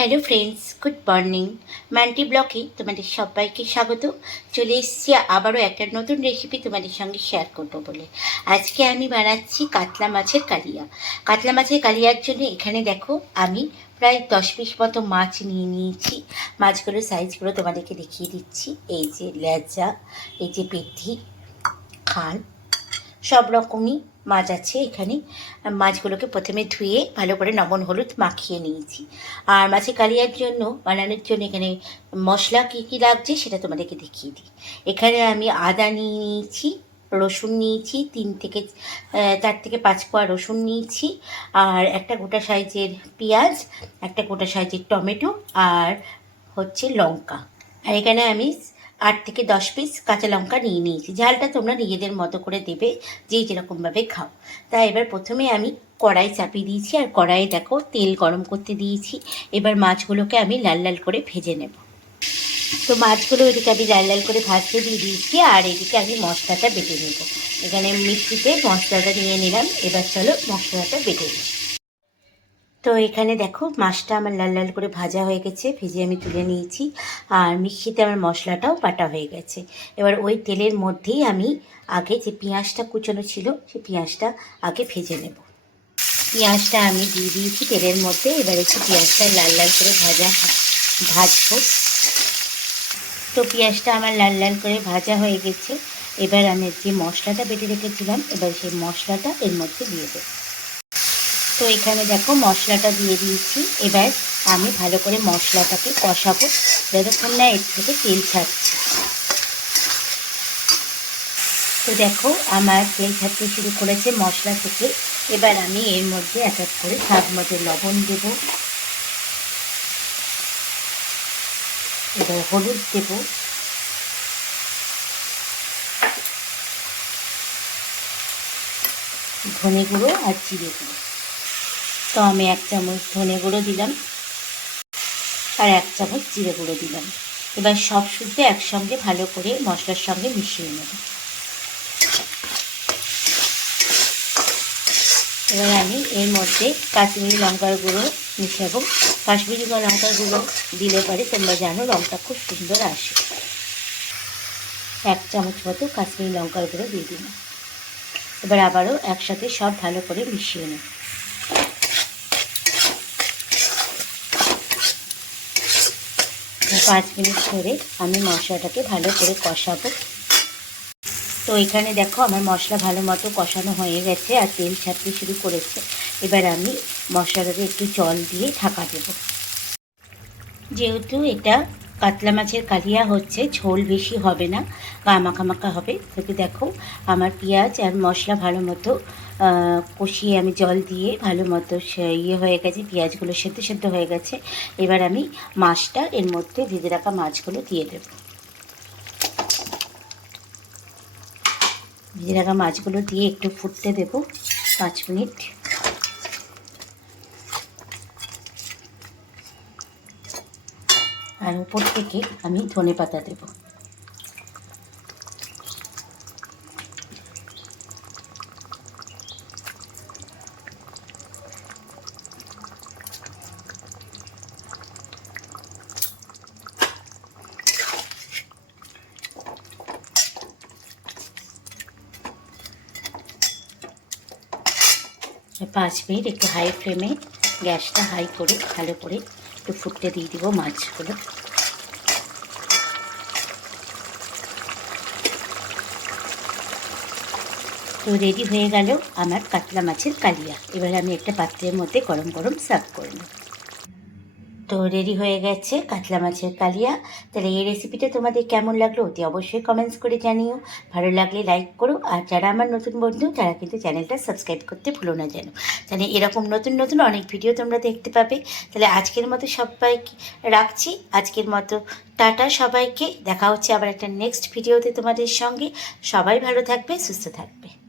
Hello friends good morning ম্যান্টি ব্লকে তোমাদের সবাইকে স্বাগত। চলে এসেছি আবারও একটা নতুন রেসিপি তোমাদের সঙ্গে শেয়ার করব বলে। আজকে আমি বানাচ্ছি কাতলা মাছের কালিয়া। কাতলা মাছের কালিয়ার জন্য এখানে দেখো, আমি প্রায় দশ পিস মতো মাছ নিয়ে নিয়েছি। মাছগুলোর সাইজগুলো তোমাদেরকে দেখিয়ে দিচ্ছি। এই যে লেজা, এই যে পেটি, খাল, সব রকমই মাছ আছে এখানে। মাছগুলোকে প্রথমে ধুয়ে ভালো করে লবণ হলুদ মাখিয়ে নিয়েছি। আর মাছের কালিয়ার জন্য, বানানোর জন্য এখানে মশলা কী কী লাগছে সেটা তোমাদেরকে দেখিয়ে দিই। এখানে আমি আদা নিয়ে নিয়েছি, রসুন নিয়েছি, তিন থেকে চার থেকে পাঁচ কোয়া রসুন নিয়েছি। আর একটা গোটা সাইজের পেঁয়াজ, একটা গোটা সাইজের টমেটো আর হচ্ছে লঙ্কা। আর এখানে আমি আট থেকে দশ পিস কাঁচা লঙ্কা নিয়ে নিয়েছি। ঝালটা তোমরা নিজেদের মতো করে দেবে, যে যেরকমভাবে খাও। তা এবার প্রথমে আমি কড়াই চাপিয়ে দিয়েছি, আর কড়াইয়ে দেখো তেল গরম করতে দিয়েছি। এবার মাছগুলোকে আমি লাল লাল করে ভেজে নেব। তো মাছগুলো এদিকে আমি লাল লাল করে ভাজতে দিয়ে দিয়েছি, আর এদিকে আমি মশলাটা বেটে নেব। এখানে মিক্সিতে মশলাটা নিয়ে নিলাম, এবার চলো মশলাটা বেটে নিই। তো এখানে দেখো মাছটা আমার লাল লাল করে ভাজা হয়ে গেছে, ভেজে আমি তুলে নিয়েছি। আর মিক্সিতে আমার মশলাটাও বাটা হয়ে গেছে। এবার ওই তেলের মধ্যেই আমি আগে যে পেঁয়াজটা কুচোনো ছিল, সেই পেঁয়াজটা আগে ভেজে নেব। পেঁয়াজটা আমি দিয়ে দিয়েছি তেলের মধ্যে, এবার একটু পেঁয়াজটা লাল লাল করে ভাজা ভাজবো। তো পেঁয়াজটা আমার লাল লাল করে ভাজা হয়ে গেছে। এবার আমি যে মশলাটা বেটে রেখেছিলাম, এবার সেই মশলাটা এর মধ্যে দিয়ে দেবো। তো এখানে দেখো মশলাটা দিয়ে দিয়েছি। এবার আমি ভালো করে মশলাটাকে কষাবো যতক্ষণ না এর থেকে তেল ছাড়ছে। তো দেখো আমার তেল ছাড়তে শুরু করেছে মশলা থেকে। এবার আমি এর মধ্যে এক এক করে স্বাদ মতো লবণ দেব। এবার হলুদ দেব। ধনে গুঁড়ো আর জিরে গুঁড়ো। তো আমি এক চামচ ধনে গুঁড়ো দিলাম আর এক চামচ জিরে গুঁড়ো দিলাম। এবার সব শুদ্ধ একসঙ্গে ভালো করে মশলার সঙ্গে মিশিয়ে নেব। এবার আমি এর মধ্যে কাশ্মীরি লঙ্কার গুঁড়ো মিশাবো। কাশ্মীরি লঙ্কার গুঁড়ো দিলে পরে তোমরা জানো রঙটা খুব সুন্দর আসে। এক চামচ মতো কাশ্মীরি লঙ্কার গুঁড়ো দিয়ে দিলাম। এবার আবারও একসাথে সব ভালো করে মিশিয়ে নেব। পাঁচ মিনিট ধরে আমি মশলাটাকে ভালো করে কষাবো। তো এখানে দেখো আমার মশলা ভালো মতো কষানো হয়ে গেছে আর তেল ছাড়তে শুরু করেছে। এবার আমি মশলাটাকে একটু জল দিয়ে ঢাকা দেবো। যেহেতু এটা কাতলা মাছের কালিয়া হচ্ছে, ঝোল বেশি হবে না মাখা হবে। তবে দেখো, আমার পেঁয়াজ আর মশলা ভালো মতো কষিয়ে আমি জল দিয়ে ভালো মতো ইয়ে হয়ে গেছে, পেঁয়াজগুলো সেদ্ধ সেদ্ধ হয়ে গেছে। এবার আমি মাছটা এর মধ্যে ভেজে রাখা মাছগুলো দিয়ে দেব। ভেজে রাখা মাছগুলো দিয়ে একটু ফুটতে দেব, পাঁচ মিনিট। আর উপর থেকে আমি ধনে পাতা দেব। পাঁচ মিনিট একটু হাই ফ্লেমে গ্যাসটা হাই করে, ভালো করে একটু ফুটতে দিয়ে দিব মাছগুলো। তো রেডি হয়ে গেল আমার কাতলা মাছের কালিয়া। এবার আমি একটা পাত্রের মধ্যে গরম গরম সার্ভ করে নেব তো রেডি হয়ে গেছে কাতলা মাছের কালিয়া। তাহলে এই রেসিপিটা তোমাদের কেমন লাগল অতি অবশ্যই কমেন্টস করে জানিও। ভালো লাগলে লাইক করো। আর যারা আমার নতুন বন্ধু, তারা কিন্তু চ্যানেলটা সাবস্ক্রাইব করতে ভুলো না যেন। তাহলে এরকম নতুন নতুন অনেক ভিডিও তোমরা দেখতে পাবে। তাহলে আজকের মতো সবাইকে রাখছি। আজকের মতো টাটা সবাইকে। দেখা হচ্ছে আবার একটা নেক্সট ভিডিওতে তোমাদের সঙ্গে। সবাই ভালো থাকবে, সুস্থ থাকবে।